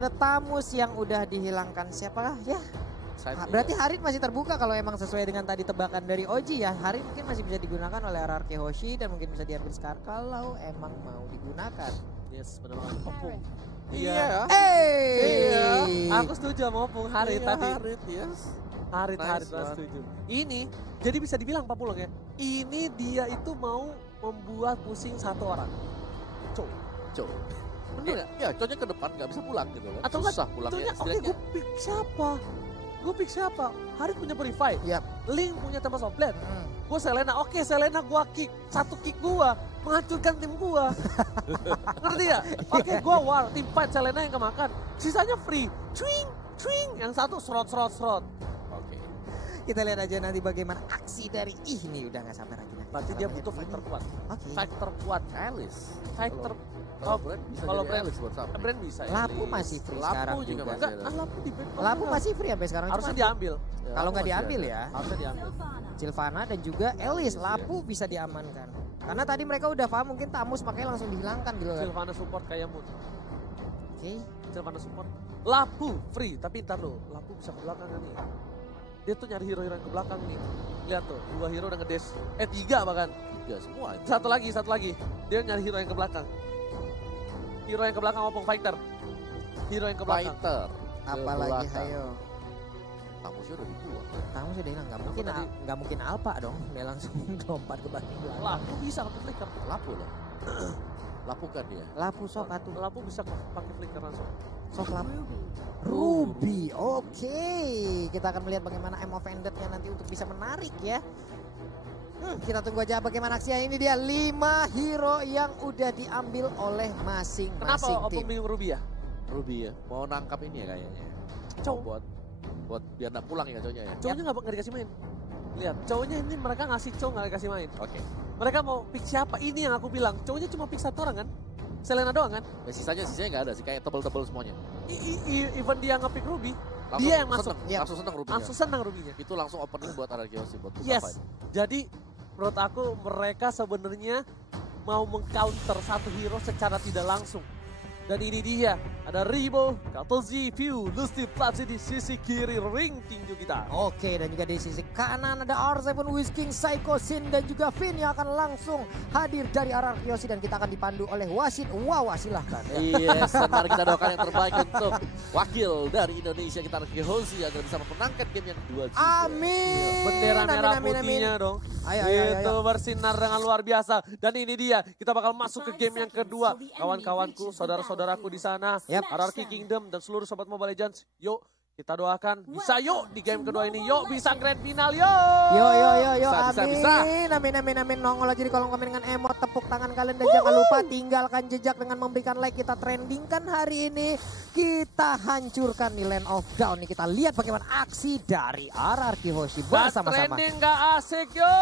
Ada Tamus yang udah dihilangkan, siapakah ya? Berarti Harit masih terbuka kalau emang sesuai dengan tadi tebakan dari Oji ya. Harit mungkin masih bisa digunakan oleh RRQ Hoshi dan mungkin bisa diambil Scar kalau emang mau digunakan. Yes, benar banget. Opung. Iya. Iya. Aku setuju sama Opung Harit tadi. Harit, yes. Harit setuju. Ini jadi bisa dibilang Pak Pulung ya. Ini dia itu mau membuat pusing satu orang. Cow. Bener nggak? Ya, cownya ke depan nggak bisa pulang gitu kan. Atau susah pulangnya. Oke, gue pick siapa? Harit punya Purify. Yap. Link punya Tempest of Blade. Gue Selena, oke Selena gue kick. Satu kick gue menghancurkan tim gue. Ngerti gak? Oke gue war, tim fight Selena yang kemakan. Sisanya free. Twing. Yang satu serot. Oke. Kita lihat aja nanti bagaimana aksi dari ini udah nggak sabar lagi. Berarti dia butuh fighter kuat. Oke. Fighter kuat. Alice. Fighter. Kalau Brand bisa kalau jadi Alice buat Sapri. Brand bisa ya. Lapu masih free Lapu sekarang juga juga. masih. Enggak, Lapu di band. Lapu masih free sampai sekarang. Harusnya Cuma diambil. Ya, kalau nggak masih diambil ada. ya, Harusnya diambil. Sylvana dan juga Elis, Lapu bisa diamankan. Karena tadi mereka udah paham mungkin Tamus makanya langsung dihilangkan gitu kan. Sylvana support kayak Moon. Oke. Sylvana support. Lapu free, tapi ntar lo, Lapu bisa ke belakang kan nih. Dia tuh nyari hero-hero yang ke belakang nih. Lihat tuh, 2 hero udah ngedash. 3 bahkan. 3 semua. Satu lagi. Dia nyari hero yang ke belakang. Hero yang ke belakang Opung fighter. Hero yang ke belakang. Fighter. Apalagi hayo. Tamusnya udah dibuang. Tamus sudah hilang, nggak Tamus mungkin tadi. nggak mungkin Alpha dong. Dia langsung lompat ke belakang. Lapu bisa pakai flicker. Lapu lah. Lapukan dia. Lapu sok atuh. Lapu bisa pakai flicker langsung. Sok Lapu. Ruby, oke. Kita akan melihat bagaimana M of Ended-nya nanti untuk bisa menarik ya. Kita tunggu aja bagaimana aksinya. Ini dia 5 hero yang udah diambil oleh Kenapa masing-masing Opung tim. bingung Ruby ya? Ruby ya. Mau nangkap ini ya kayaknya. Cow. Buat biar nggak pulang ya cowoknya ya. Cowoknya nggak dikasih main. Lihat, cowoknya ini mereka ngasih cowok nggak dikasih main. Oke. Mereka mau pick siapa? Ini yang aku bilang. Cowoknya cuma pick satu orang kan? Selena doang kan? Ya, sisanya nggak ada sih, kayak tebel-tebel semuanya. Even dia nge-pick Ruby, Langsung dia yang masuk. seneng, Yap. Langsung seneng Ruby. Langsung senang Ruby-nya. Itu langsung opening buat Aragiosi buat Busa Yes. Fight. Jadi menurut aku mereka sebenarnya mau mengcounter satu hero secara tidak langsung. Dan ini dia, ada Ribo, Katozi, View, Lusty, Platzi di sisi kiri ring tinju kita. Oke, dan juga di sisi kanan ada R7 Whisking, Psycho Sin dan juga Finn yang akan langsung hadir dari arah Yoshi dan kita akan dipandu oleh wasit. Wow, silahkan. Yes, dan mari kita doakan yang terbaik untuk wakil dari Indonesia kita Aragiosi agar bisa memenangkan game yang kedua juga. Amin. Bendera merah Amin, amin, putihnya amin. dong. Ayo. Itu bersinar dengan luar biasa. Dan ini dia, kita bakal masuk ke game yang kedua. Kawan-kawanku, saudara-saudaraku di sana, Yap. RRQ Kingdom dan seluruh sobat Mobile Legends. Yuk, kita doakan bisa yuk di game kedua ini. Yuk, bisa grand final yuk. Yo, Bisa. amin. Nongol aja di kolom komen dengan emot, tepuk tangan kalian dan jangan lupa tinggalkan jejak dengan memberikan like. Kita trendingkan hari ini, kita hancurkan di Land of Dawn nih. Kita lihat bagaimana aksi dari RRQ Hoshi bersama-sama. Trending gak asik yo.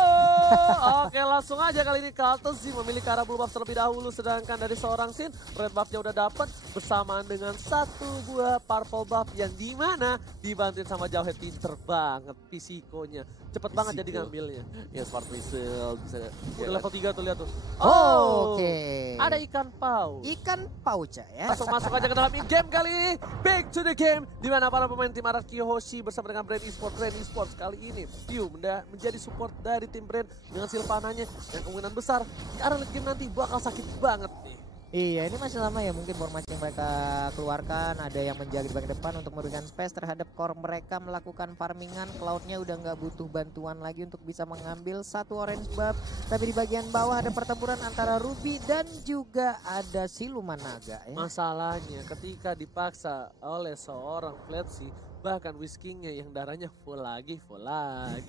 Oke, langsung aja kali ini Kaltezi memilih ke arah blue buff terlebih dahulu, sedangkan dari seorang Sin red buffnya udah dapat bersamaan dengan satu buah purple buff yang dimana dibantuin sama Jauhead. Pinter banget Pisikonya, cepet banget jadi ngambilnya. Ya, Smart Missile bisa. Udah level 3 tuh, lihat tuh. Oke. Ada ikan paus. Ikan pauca ya. Langsung masuk aja ke dalam in-game kali ini. Back to the game. Di mana para pemain tim RRQ Hoshi bersama dengan Brand Esports kali ini. View menjadi support dari tim Brand dengan Sylvananya. Yang kemungkinan besar di arah late game nanti bakal sakit banget nih. Iya, ini masih lama ya mungkin formasi yang mereka keluarkan. Ada yang menjaga di bagian depan untuk memberikan space terhadap core mereka melakukan farmingan. Cloud-nya udah nggak butuh bantuan lagi untuk bisa mengambil satu orange buff. Tapi di bagian bawah ada pertempuran antara Ruby dan juga ada Siluman Naga ya. Masalahnya ketika dipaksa oleh seorang Fletzy, bahkan Whiskingnya yang darahnya full lagi.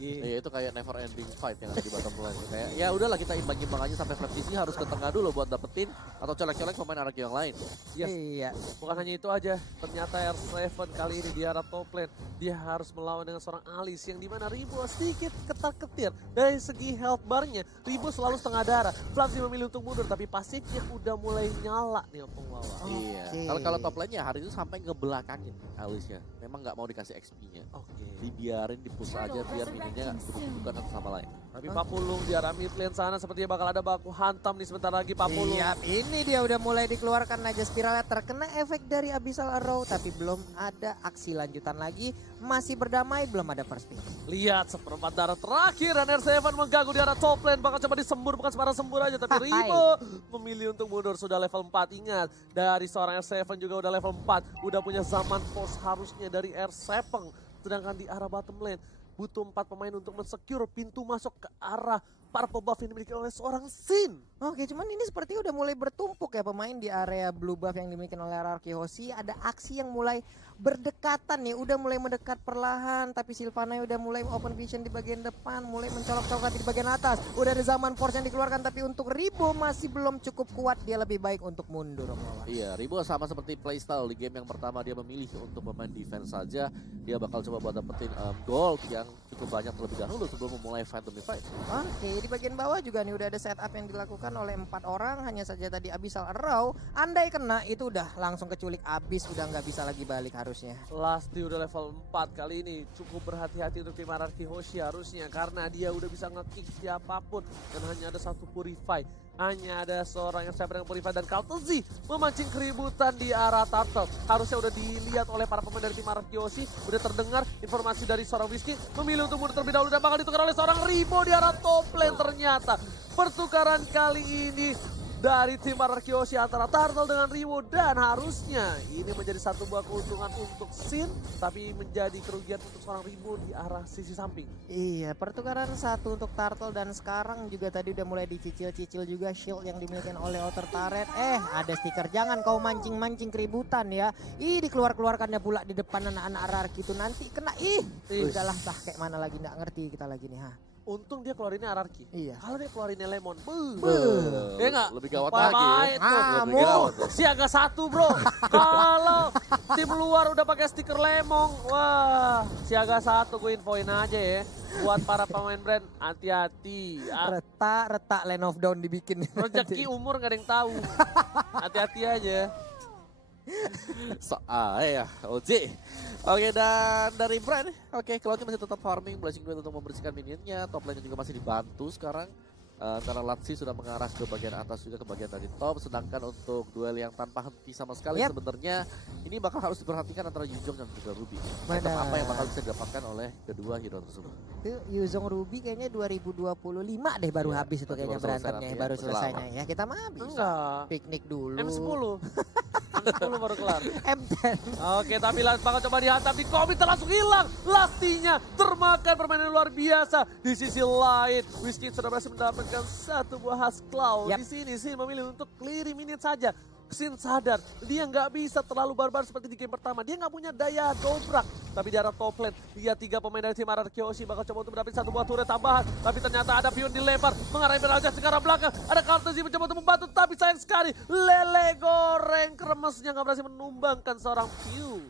Ya itu kayak never ending fight yang ada di bottom lane. Kayak ya udahlah kita imbang-imbang aja sampai flat PC harus ke tengah dulu buat dapetin atau colek-colek pemain RRQ yang lain. Yes. Iya. Bukan hanya itu aja, ternyata R7 kali ini di arah top lane. Dia harus melawan dengan seorang Alice yang dimana Ribo sedikit ketar-ketir. Dari segi health bar-nya, Ribo selalu setengah darah. Flamsy memilih untuk mundur, tapi pasifnya udah mulai nyala nih Opung Wawa. Iya. Kalau top lane-nya hari itu sampai ngebelakangin Alice-nya. Memang nggak mau dikasih XP-nya. Oke. Dibiarin, di-push aja biar mininya duduk-dudukan satu sama lain. Tapi Papulung di arah mid lane sana sepertinya bakal ada baku hantam nih sebentar lagi Papulung. Iya, ini dia udah mulai dikeluarkan aja spiralnya, terkena efek dari Abyssal Arrow tapi belum ada aksi lanjutan lagi. Masih berdamai, belum ada first pick. Lihat seperempat darah terakhir dan R7 mengganggu di arah top lane, bakal coba disembur, bukan sembarang sembur aja tapi Rimo memilih untuk mundur, sudah level 4. Ingat, dari seorang R7 juga udah level 4, udah punya zaman force harusnya dari R7. Sedangkan di arah bottom lane butuh 4 pemain untuk mensecure pintu masuk ke arah purple buff yang dimiliki oleh seorang Sin. Oke, cuman ini sepertinya udah mulai bertumpuk ya pemain di area blue buff yang dimiliki oleh RRQ Hoshi. Ada aksi yang mulai berdekatan nih, udah mulai mendekat perlahan, tapi Sylvana udah mulai open vision di bagian depan, mulai mencolok-colok di bagian atas. Udah ada zaman force yang dikeluarkan, tapi untuk Ribo masih belum cukup kuat, dia lebih baik untuk mundur. Iya, Ribo sama seperti playstyle di game yang pertama, dia memilih untuk bermain defense saja. Dia bakal coba buat dapetin gold yang cukup banyak terlebih dahulu sebelum memulai fight demi fight. Oke, di bagian bawah juga nih udah ada setup yang dilakukan oleh 4 orang. Hanya saja tadi Abyssal Arrow, andai kena itu udah langsung keculik abis, udah nggak bisa lagi balik harusnya. Lasti udah level 4 kali ini, cukup berhati-hati untuk tim RRQ Hoshi harusnya, karena dia udah bisa nge-kick siapapun dan hanya ada satu purify. Hanya ada seorang yang siapa dengan purify dan Kaltezi memancing keributan di arah Turtle. Harusnya udah dilihat oleh para pemain dari tim RRQ Hoshi, udah terdengar informasi dari seorang Whiskey memilih untuk mundur terlebih dahulu dan bakal ditukar oleh seorang Ribo di arah top lane. Ternyata pertukaran kali ini dari tim RRQ Hoshi antara Turtle dengan Riwo, dan harusnya ini menjadi satu buah keuntungan untuk Sin, tapi menjadi kerugian untuk seorang Riwo di arah sisi samping. Iya, pertukaran satu untuk Turtle dan sekarang juga tadi udah mulai dicicil-cicil juga shield yang dimiliki oleh Outer Turret. Ada stiker jangan kau mancing-mancing keributan ya. Dikeluarkannya pula di depan anak-anak RRQ itu nanti kena udahlah kayak mana lagi nggak ngerti kita lagi nih Untung dia keluarinnya Ararki. Iya. Kalau dia keluarinnya Lemon, Ya enggak? Lebih gawat lagi ya. Lebih gawat. Siaga 1 bro. Kalau tim luar udah pakai stiker Lemon, wah siaga 1 gue infoin aja ya. Buat para pemain brand, hati-hati. Retak Lane of Down dibikin. Rezeki umur gak ada yang tahu. Hati-hati aja. OJ. Oke, dan dari Brand, Cloud masih tetap farming, Blazing Duel untuk membersihkan minionnya, top lane juga masih dibantu sekarang. Karena Latsi sudah mengarah ke bagian atas juga ke bagian dari top, sedangkan untuk duel yang tanpa henti sama sekali sebenarnya ini bakal harus diperhatikan antara Yuzong dan juga Ruby. Item apa yang bakal bisa didapatkan oleh kedua hero tersebut? Itu Yuzong Ruby kayaknya 2025 deh baru habis itu kayaknya berantemnya, baru selesainya ya. Kita mah bisa enggak piknik dulu. M10. M10 baru kelar. M10. Oke, tapi bakal coba dihantam di komite, langsung hilang. Lastinya termakan permainan luar biasa. Di sisi lain, Whiskey sudah berhasil mendapatkan satu buah khas Cloud. Di sini Sin memilih untuk clear minute saja. Sin sadar dia nggak bisa terlalu barbar seperti di game pertama. Dia nggak punya daya dobrak. Tapi di arah top lane, dia 3 pemain dari tim RRQ Hoshi bakal coba untuk mendapatkan satu buah turret tambahan. Tapi ternyata ada pion dilempar mengarah Emerald ke arah belakang. Ada Kaltezi mencoba untuk membantu, tapi sayang sekali lele goreng kremesnya nggak berhasil menumbangkan seorang pion.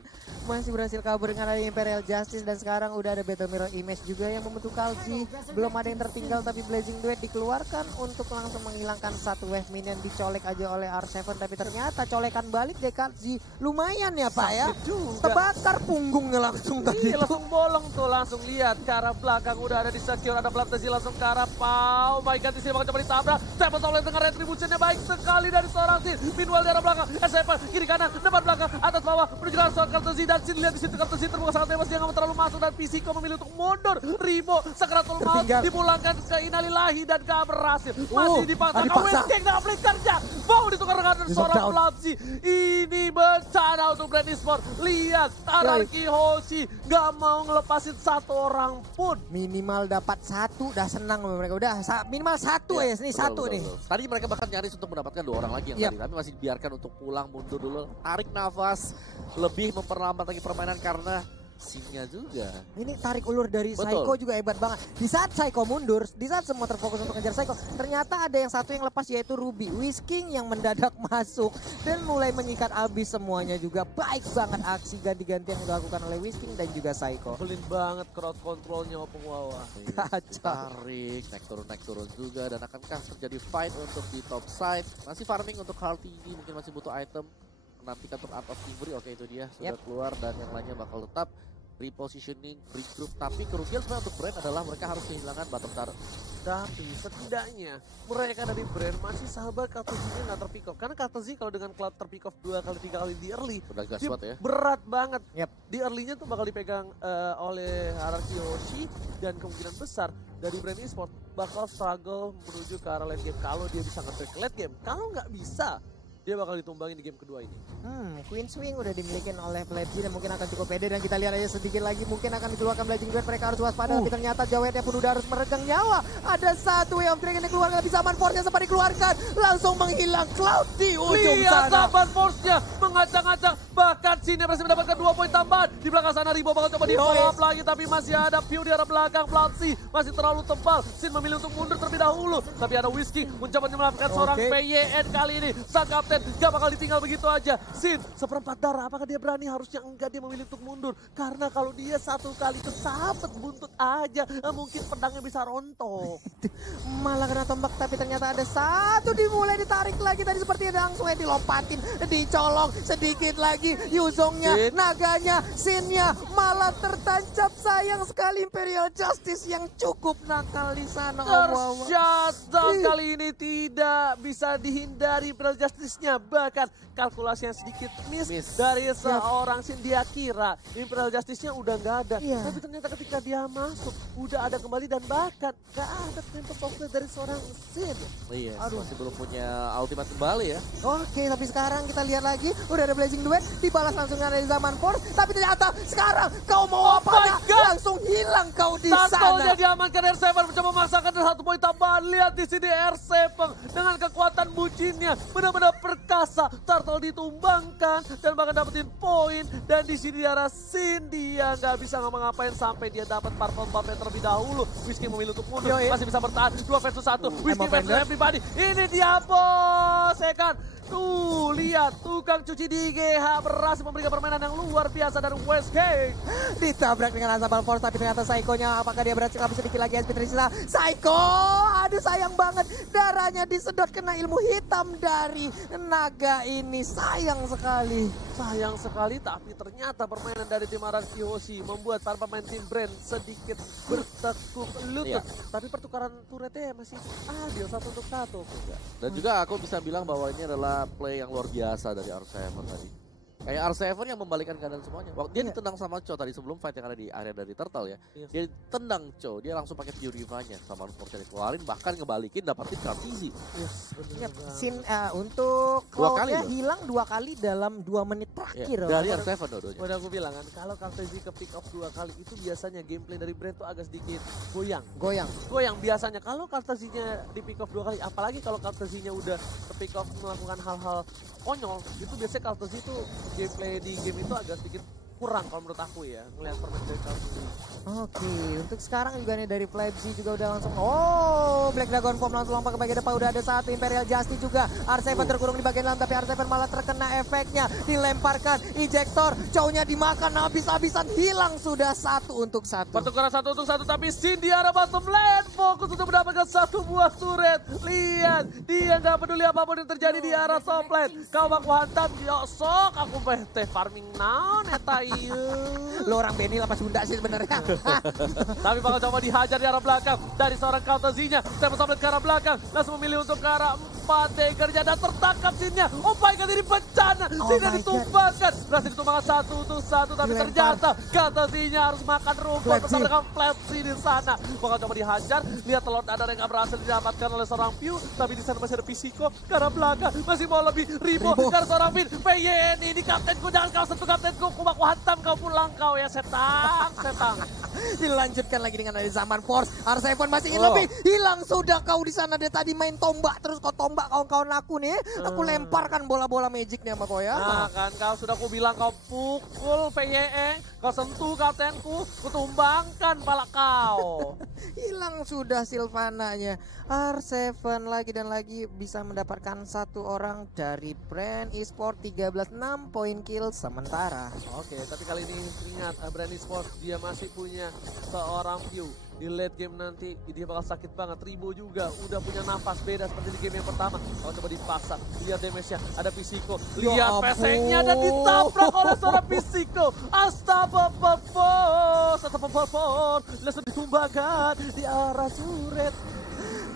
Masih berhasil kabur dengan ada Imperial Justice dan sekarang udah ada Battle Mirror Image juga yang membentuk Kalji. Belum ada yang tertinggal tapi Blazing Duet dikeluarkan untuk langsung menghilangkan satu wave minion, dicolek aja oleh R7 tapi ternyata colekan balik deh Kalji. Lumayan ya Pak ya. Terbakar punggungnya langsung tadi. Langsung bolong tuh, langsung lihat ke arah belakang udah ada di secure, ada Blantezi langsung ke arah Pau. My God, disini bakal coba ditabrak. Stephen Solid dengan retributionnya baik sekali dari seorang Sin. Meanwhile di arah belakang, S7 kiri kanan, depan belakang, atas bawah menuju ke arah seorang Kaltezi dan Sin lihat di situ Kaltezi terbuka sangat bebas, dia nggak mau terlalu masuk dan Pisiko memilih untuk mundur. Rimo Sakratul Maut dipulangkan ke Innalillahi dan gak berhasil. Masih dipaksa Kawin nggak boleh kerja. Mau ditukar dengan seorang Blantezi. Ini bencana untuk Brand Esport. Lihat RRQ Hoshi nggak mau ngelepasin satu orang pun. Minimal dapat satu, udah senang mereka. Udah minimal satu ya, ini satu nih. Tadi mereka bahkan nyaris untuk mendapatkan 2 orang lagi yang tadi, tapi masih dibiarkan untuk pulang mundur dulu. Tarik nafas, lebih memperlambat lagi permainan karena Sinnya juga. Ini tarik ulur dari Psycho juga hebat banget. Di saat Psycho mundur, di saat semua terfokus untuk ngejar Psycho, ternyata ada yang satu yang lepas yaitu Ruby. Whisking yang mendadak masuk dan mulai mengikat abis semuanya juga. Baik banget aksi ganti-ganti yang dilakukan oleh Whisking dan juga Psycho. Belin banget crowd controlnya Opung Wawa. Kacau. Tarik, naik turun juga, dan akankah terjadi fight untuk di top side? Masih farming untuk Hearty ini, mungkin masih butuh item. Nantikan untuk Art of Chivalry, oke itu dia sudah keluar dan yang lainnya bakal tetap repositioning, regroup. Tapi kerugian sebenarnya untuk Brand adalah mereka harus kehilangan bottom turret. Tapi setidaknya mereka dari Brand masih sabar Kartuzinya nggak terpick off. Karena Kartuzi kalau dengan Cloud terpick off 2 kali 3 kali di early, Udah gas dia banget ya. berat banget. Yap. Di early-nya tuh bakal dipegang oleh Araki Hoshi dan kemungkinan besar dari Brand Esports bakal struggle menuju ke arah late game kalau dia bisa nge-track late game. Kalau nggak bisa, dia bakal ditumbangin di game kedua ini. Queen Swing udah dimiliki oleh Blebzy dan mungkin akan cukup pede, dan kita lihat aja sedikit lagi mungkin akan dikeluarkan Blazing Duet. Mereka harus waspada tapi ternyata Jawetnya pun udah harus meregang nyawa. Ada satu Way of Dragon yang keluar, nggak bisa Zaman Force-nya sempat dikeluarkan, langsung menghilang Cloud di ujung Lihat sana. Zaman Force-nya mengacang-acang, bahkan Sin berhasil mendapatkan 2 poin tambahan. Di belakang sana Ribo bakal coba di-follow up lagi, tapi masih ada Pew di arah belakang. Platzi masih terlalu tebal, Sin memilih untuk mundur terlebih dahulu. Tapi ada Whiskey mencoba menyelamatkan seorang PYN kali ini. Sang kapten gak bakal ditinggal begitu aja. Sin, seperempat darah, apakah dia berani? Harusnya enggak, dia memilih untuk mundur. Karena kalau dia satu kali kesabet buntut aja, mungkin pedangnya bisa rontok. Malah kena tombak, tapi ternyata ada satu dimulai ditarik lagi tadi sepertinya langsung dilompatin, dicolong sedikit lagi. Yuzongnya, naganya, Sinnya malah tertancap. Sayang sekali Imperial Justice yang cukup nakal di sana. Tersyata kali ini tidak bisa dihindari Imperial Justice-nya. Bahkan kalkulasinya sedikit miss dari seorang Sin. Dia kira Imperial Justice-nya udah nggak ada. Tapi ternyata ketika dia masuk, udah ada kembali dan bahkan nggak ada Tempest of Fate dari seorang Sin. Iya, masih belum punya ultimate kembali ya. Oke, tapi sekarang kita lihat lagi, udah ada Blazing Duet, dibalas langsung dari Zaman Force, tapi ternyata sekarang kau mau apa? Langsung hilang kau di sana. Satunya diamankan R7, mencoba memaksakan 1 poin tambahan. Lihat di sini R7 dengan kekuatan bucinnya benar-benar perkasa. Turtle ditumbangkan dan bahkan dapetin poin, dan di sini di arah Sin dia nggak bisa ngapa-ngapain sampai dia dapat purple buff terlebih dahulu. Whiskey memilih untuk mundur, masih bisa bertahan 2 versus 1. Whiskey versus everybody. Ini dia bos, ya kan? Tuh, lihat tukang cuci di GH berhasil memberikan permainan yang luar biasa dari Westgate. Ditabrak dengan Azabal Force, tapi ternyata Psycho-nya apakah dia berhasil kabur sedikit lagi? SP tersisa. Psycho, aduh sayang banget. Darahnya disedot kena ilmu hitam dari naga ini. Sayang sekali. Sayang sekali, tapi ternyata permainan dari tim Araki Hoshi membuat para pemain tim Brand sedikit bertekuk lutut. Tapi pertukaran turretnya masih adil 1 untuk 1. Dan juga aku bisa bilang bahwa ini adalah play yang luar biasa dari R7 tadi. Kayak R7 yang membalikan keadaan semuanya. Waktu dia ditendang sama Cho tadi sebelum fight yang ada di area dari Turtle ya. Dia tendang Cho, dia langsung pakai Purify-nya sama Force dikeluarin, bahkan ngebalikin dapetin Kartizi. Sin untuk Cloud-nya hilang 2 kali dalam 2 menit terakhir. Dari R7 dua-duanya. Udah aku bilang kan, kalau Kartizi ke pick off 2 kali itu biasanya gameplay dari Brand tuh agak sedikit goyang biasanya. Kalau Kartizinya di pick off 2 kali, apalagi kalau Kartizinya udah ke pick off melakukan hal-hal konyol, itu biasanya Kartizi itu gameplay di game itu agak sedikit kurang kalau menurut aku ya, ngelihat permainan dari Kartizi. Oke, untuk sekarang juga nih dari Blebzy juga udah langsung, Black Dragon Form langsung lompat ke bagian depan. Udah ada satu Imperial Justice juga, R7 terkurung di bagian dalam, tapi R7 malah terkena efeknya, dilemparkan ejector, Chow-nya dimakan habis-habisan, hilang sudah 1 untuk 1. Pertukaran 1 untuk 1, tapi Sin di arah bottom lane fokus untuk mendapatkan 1 buah turret. Lihat, dia nggak peduli apapun yang terjadi di arah top lane. Kau baku hantam, sok aku teh farming naon eta ieu. Lo orang Benny apa Sunda sih sebenarnya. Tapi bakal coba dihajar di arah belakang dari seorang Kartuzinya. Tempest of Fate ke arah belakang, langsung memilih untuk ke arah 4 Dagger-nya dan tertangkap Sin-nya. Oh my god, ini bencana. Sin-nya ditumbangkan. Berhasil ditumbangkan 1 untuk 1, tapi ternyata Kartuzinya harus makan rumput bersama dengan Blebzy di sana. Bakal coba dihajar. Lihat telur dadar yang gak berhasil didapatkan oleh seorang Pew, tapi di sana masih ada Pisiko ke arah belakang. Masih mau lebih Ribo dari seorang Vin. PYN ini kaptenku, jangan kau sentuh kaptenku. Aku hantam kau pulang kau ya setan. Dilanjutkan lagi dengan dari Zaman Force. R7 masih ingin lebih. Hilang sudah kau di sana. Dia tadi main tombak terus kau tombak kawan-kawan aku nih. Aku lemparkan bola-bola magicnya sama kau ya. Nah kan kau sudah aku bilang kau pukul PYE, kau sentuh kaptenku, kutumbangkan pala kau. Hilang sudah Sylvana-nya. R7 lagi dan lagi bisa mendapatkan 1 orang dari Brand Esports. 13 6 poin kill sementara. Oke, tapi kali ini ingat Brand Esports dia masih punya sepertinya seorang View di late game nanti dia bakal sakit banget. Ribo juga udah punya nafas beda seperti di game yang pertama. Kalau coba dipasang, lihat damage-nya, ada Pisiko, lihat pesengnya dan ditabrak oleh seorang Pisiko. Astagfirullah, langsung ditumbangkan di arah turret.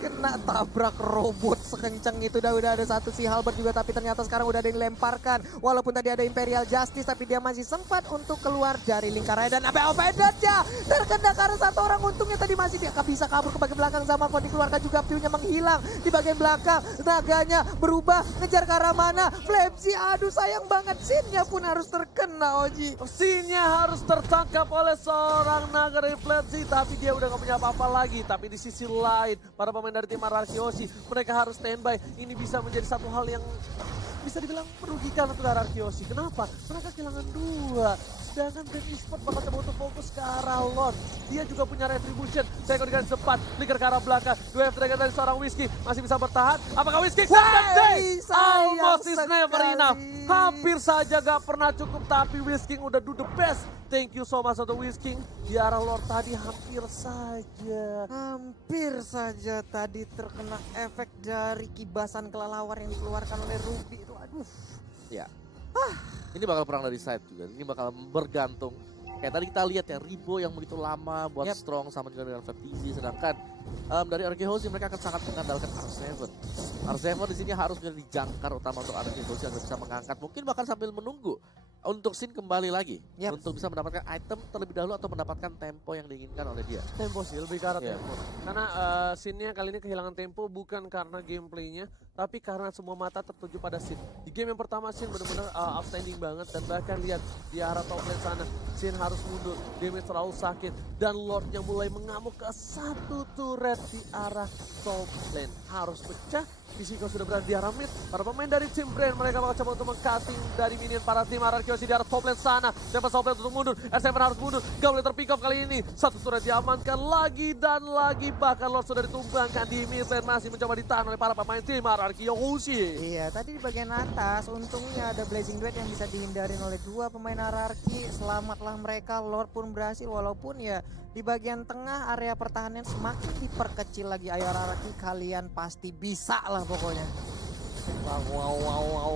Kena tabrak robot sekencang itu. Udah ada satu si Halberd juga, tapi ternyata sekarang udah ada yang dilemparkan. Walaupun tadi ada Imperial Justice, tapi dia masih sempat untuk keluar dari lingkarannya. Dan Abe Offendernya terkena karena satu orang. Untungnya tadi masih dia bisa kabur ke bagian belakang. Sama Fon dikeluarkan juga, view-nya menghilang di bagian belakang. Naganya berubah, ngejar ke arah mana. Flamesy, aduh sayang banget. Scene-nya pun harus terkena, Oji. Scene-nya harus tertangkap oleh seorang naga dari Flamesy, tapi dia udah gak punya apa-apa lagi. Tapi di sisi lain, para pemain dari tim Ararki Hoshi, mereka harus standby. Ini bisa menjadi satu hal yang bisa dibilang merugikan untuk Ararki Hoshi. Kenapa? Mereka kehilangan 2. Sedangkan Brand Esports bakal coba untuk fokus ke arah Lord. Dia juga punya Retribution. Saya akan dengan cepat. Flicker ke arah belakang. 2 Dragon dari seorang Whiskey. Masih bisa bertahan. Apakah Whiskey? Almost is never enough. Hampir saja gak pernah cukup. Tapi Whiskey udah do the best. Thank you so much untuk Whiskey. Di arah Lord tadi hampir saja. Hampir saja tadi terkena efek dari kibasan kelelawar yang dikeluarkan oleh Ruby itu. Aduh. Ya. Ini bakal perang dari side juga. Ini bakal bergantung. Kayak tadi kita lihat ya, Ribo yang begitu lama buat strong sama juga dengan FTZ. Sedangkan dari RK Hoshi mereka akan sangat mengandalkan R7. R7 di sini harus menjadi jangkar utama untuk RK Hoshi agar bisa mengangkat. Mungkin bahkan sambil menunggu untuk Sin kembali lagi. Untuk bisa mendapatkan item terlebih dahulu atau mendapatkan tempo yang diinginkan oleh dia. Tempo sih, lebih ke arah tempo. Karena Sin-nya kali ini kehilangan tempo bukan karena gameplaynya, tapi karena semua mata tertuju pada Sin. Di game yang pertama Sin benar-benar outstanding banget, dan bahkan lihat di arah top lane sana, Sin harus mundur, damage terlalu sakit, dan Lordnya mulai mengamuk ke satu turret di arah top lane. Harus pecah. Pisiko sudah berada di arah mid. Para pemain dari tim Brand mereka bakal coba untuk meng-cutting dari minion para tim Ararki Hoshi di arah top lane sana. Siapa top lane untuk mundur? R7 harus mundur. Gak boleh terpick off kali ini. Satu turret diamankan lagi dan lagi. Bahkan Lord sudah ditumbangkan di mid lane. Masih mencoba ditahan oleh para pemain tim Ararki Hoshi. Iya, tadi di bagian atas untungnya ada Blazing Duet yang bisa dihindarin oleh 2 pemain Ararki. Selamatlah mereka. Lord pun berhasil, walaupun ya di bagian tengah area pertahanan semakin diperkecil lagi. Ayo Ararki, kalian pasti bisa lah pokoknya.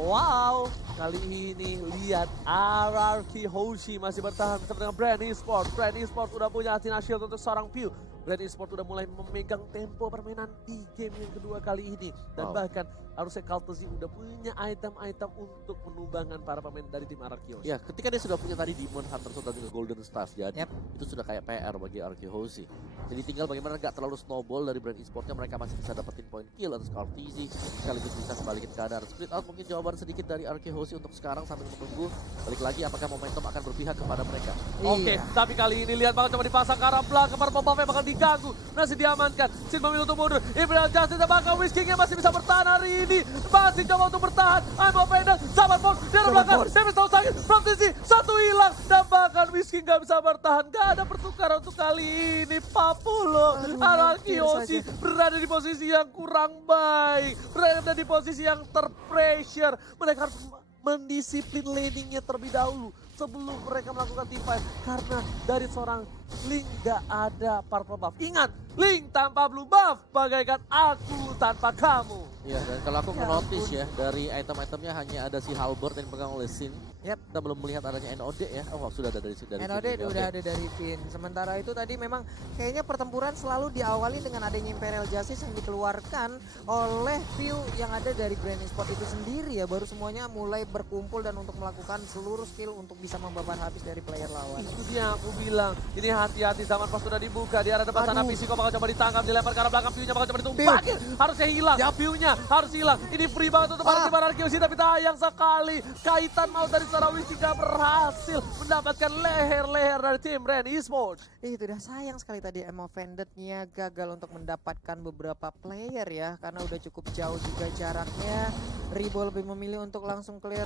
Wow. Kali ini lihat Ararki Hoshi masih bertahan bersama dengan Brand Esports. Brand Esports udah punya Athena Shield untuk seorang Pew. Brand Esports udah mulai memegang tempo permainan di game yang kedua kali ini. Dan bahkan harusnya Kaltezi udah punya item-item untuk menumbangkan para pemain dari tim Ararki Hoshi. Ya, ketika dia sudah punya tadi Demon Hunter dan juga Golden Staff, jadi itu sudah kayak PR bagi Ararki Hoshi. Jadi tinggal bagaimana gak terlalu snowball dari Brand Esportsnya, mereka masih bisa dapetin point kill atas Kaltezi, sekaligus bisa kembaliin keadaan split out. Mungkin jawaban sedikit dari Ararki Hoshi untuk sekarang sambil menunggu balik lagi apakah momentum akan berpihak kepada mereka. Oke, tapi kali ini lihat banget coba dipasang ke arah belakang, para pemain bakal diganggu, masih diamankan. Sin memilih untuk mundur. Imperial Justice dan bahkan Whiskey-nya masih bisa bertahan hari ini. Masih coba untuk bertahan. I'm offended. Sahabat Fox di arah belakang. Davis tahu sakit. Praktisi satu hilang. Dan bahkan Whiskey nggak bisa bertahan. Gak ada pertukaran untuk kali ini. Papulo Ararki Hoshi berada di posisi yang kurang baik. Berada di posisi yang terpressure. Mereka harus mendisiplin laningnya terlebih dahulu sebelum mereka melakukan team fight, karena dari seorang Link gak ada purple buff. Ingat, Link tanpa blue buff bagaikan aku tanpa kamu. Iya, dan kalau aku notice ya, dari item-itemnya hanya ada si Halberd yang dipegang oleh Sin. Kita belum melihat adanya NOD ya. Oh, sudah ada dari NOD udah ada dari Finn. Sementara itu tadi memang kayaknya pertempuran selalu diawali dengan adanya Imperial Justice yang dikeluarkan oleh View yang ada dari Brand Esports itu sendiri ya. Baru semuanya mulai berkumpul dan untuk melakukan seluruh skill untuk bisa membabat habis dari player lawan. Itu dia aku bilang. Ini hati-hati, zaman pas sudah dibuka di arah depan sana. Pisiko bakal coba ditangkap, dilempar ke arah belakang. View-nya bakal coba ditumbakin. Harusnya hilang. View-nya harus hilang. Ini free banget untuk para tim Ararki Hoshi, tapi sayang sekali. Kaitan mau dari seorang Whiskey gak berhasil mendapatkan leher-leher dari tim Brand Esports. Itu udah sayang sekali tadi Offended-nya gagal untuk mendapatkan beberapa player ya, karena udah cukup jauh juga jaraknya. Ribo lebih memilih untuk langsung clear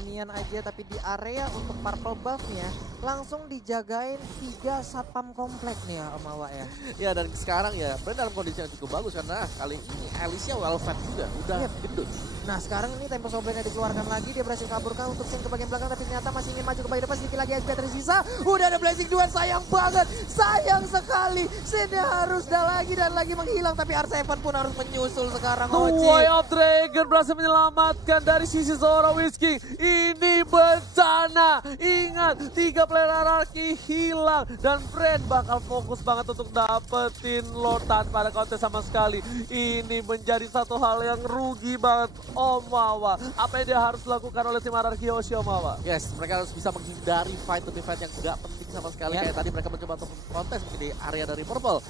minion aja, tapi di area untuk purple buff-nya langsung dijagain 3 satpam komplek nih ya Om Awa ya. Ya, dan sekarang ya Brand dalam kondisi yang cukup bagus karena kali ini Alicia well fed juga, udah gendut. Nah sekarang ini tempo sobrangnya dikeluarkan lagi, dia berhasil kaburkan untuk Sin ke bagian belakang, tapi ternyata masih ingin maju ke bagian depan, sedikit lagi XP tersisa. Udah ada Blazing Duel, sayang banget, sayang sekali. Sinnya harus lagi dan lagi menghilang, tapi R7 pun harus menyusul sekarang. The Way of Dragon berhasil menyelamatkan dari sisi seorang Whisking. Ini bencana. Ingat, 3 player Ararki hilang dan Brand bakal fokus banget untuk dapetin Lord tanpa ada kontes sama sekali. Ini menjadi satu hal yang rugi banget. Om Wawa, apa yang dia harus lakukan oleh tim Ararki Yoshi, Om Wawa? Yes, mereka harus bisa menghindari fight demi fight yang gak penting sama sekali. Kayak tadi mereka mencoba untuk kontes mungkin di area dari Purple.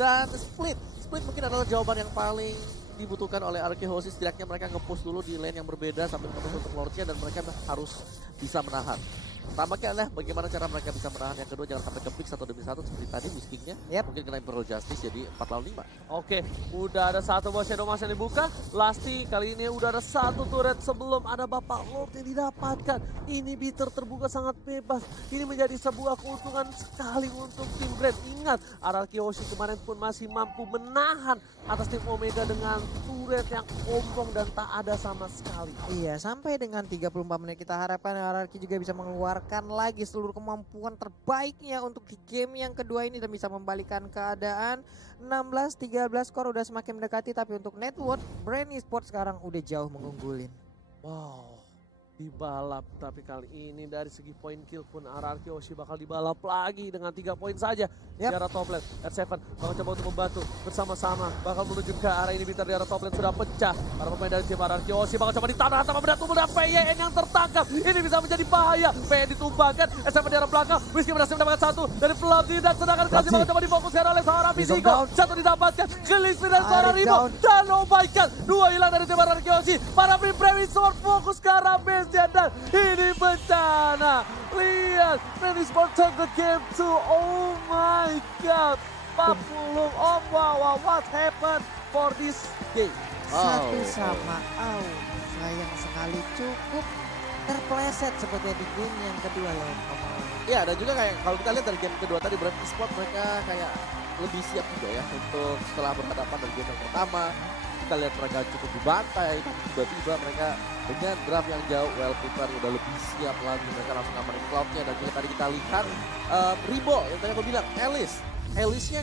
Dan split mungkin adalah jawaban yang paling dibutuhkan oleh Ararki Yoshi. Setidaknya mereka nge-push dulu di lane yang berbeda sambil menunggu untuk Lordnya, dan mereka harus bisa menahan. Pertamanya adalah bagaimana cara mereka bisa menahan, yang kedua jangan sampai ke-pick 1 demi 1 seperti tadi Whiskingnya. Mungkin kena Imperial Justice jadi 4 lawan 5. Oke, udah ada satu bawah Shadow Mask yang dibuka. Lasti kali ini udah ada satu turret sebelum ada Bapak Lord yang didapatkan. Ini bitter terbuka sangat bebas. Ini menjadi sebuah keuntungan sekali untuk tim Brand. Ingat, Ararki Yoshi kemarin pun masih mampu menahan atas tim Omega dengan turret yang ompong dan tak ada sama sekali. Iya, sampai dengan 34 menit kita harapkan Ararki juga bisa mengeluarkan lagi seluruh kemampuan terbaiknya untuk di game yang kedua ini dan bisa membalikan keadaan. 16-13 skor udah semakin mendekati, tapi untuk net worth Brand Esports sekarang udah jauh mengunggulin. Wow, dibalap, tapi kali ini dari segi poin kill pun Ararki Yoshi bakal dibalap lagi dengan 3 poin saja. Di arah top lane, R7 bakal coba untuk membantu bersama-sama, bakal menuju ke arah ini. Bitter di arah top lane sudah pecah. Para pemain dari tim Ararki Yoshi bakal coba ditahan tanpa benda tubuh dan PYN yang tertangkap. Ini bisa menjadi bahaya. PYN ditumbangkan, R7 di arah belakang. Whiskey berhasil mendapatkan satu dari Fluffy, dan sedangkan Kazi bakal coba difokuskan oleh seorang Bizigo. Satu didapatkan, Gillespie dan seorang Rimo. Dan oh my god, 2 hilang dari tim Ararki Yoshi. Para Brave Sword fokus ke arah base-nya dan ini bencana. Lihat, Brand Esports turn the game to, oh my god, 40. Oh wow, what happened for this game? Satu sama out, sayang sekali, cukup terpleset seperti di game yang kedua ya. Ya, dan juga kayak kalau kita lihat dari game kedua tadi Brand Esports mereka kayak lebih siap juga ya untuk setelah berhadapan dari game yang pertama. Kita lihat mereka cukup dibantai, tiba-tiba mereka dengan draft yang jauh, well prepare, udah lebih siap lagi. Mereka langsung ngamarin cloudnya, dan juga tadi kita lihat Ribo yang tadi aku bilang, Alice-nya